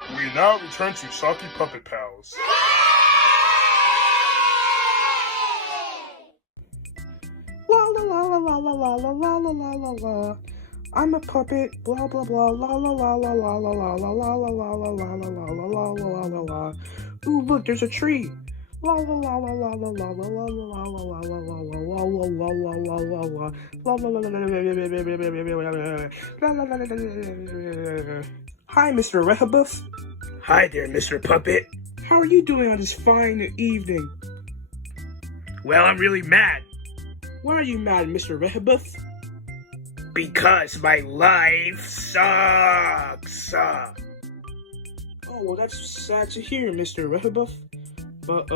We now return to Saki Puppet Pals. La la la la la la la la la la la la la. I'm a puppet. Blah blah blah. La la la la la la la la la la la la la la la la la la la. Ooh, look, there's a tree. La la la la la la la la la la la la la la la. Hi, Mr. Rehoboth. Hi there, Mr. Puppet. How are you doing on this fine evening? Well, I'm really mad. Why are you mad, Mr. Rehoboth? Because my life sucks. Oh, well, that's sad to hear, Mr. Rehoboth. But,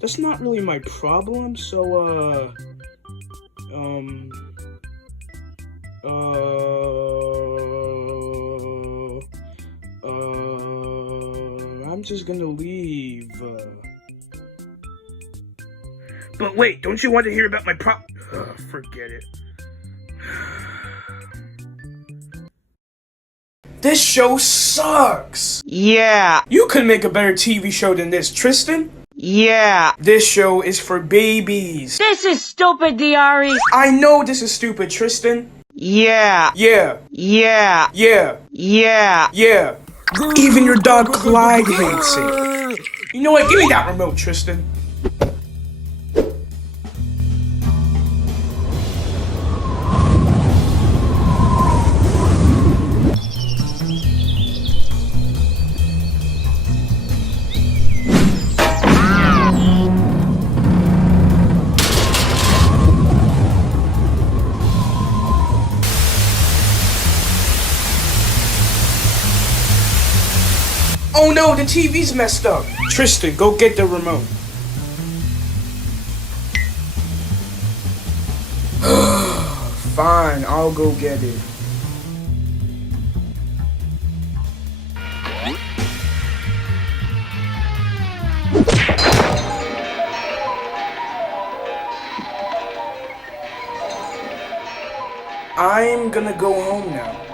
that's not really my problem, so, I'm just gonna leave. But wait, don't you want to hear about my forget it. This show sucks! Yeah. You could make a better TV show than this, Tristan. Yeah. This show is for babies. This is stupid, Diyari. I know this is stupid, Tristan. Yeah. Yeah. Yeah. Yeah. Yeah. Yeah. Even your dog Clyde hates it. You know what? Give me that remote, Tristan. Oh no, the TV's messed up. Tristan, go get the remote. Fine, I'll go get it. I'm gonna go home now.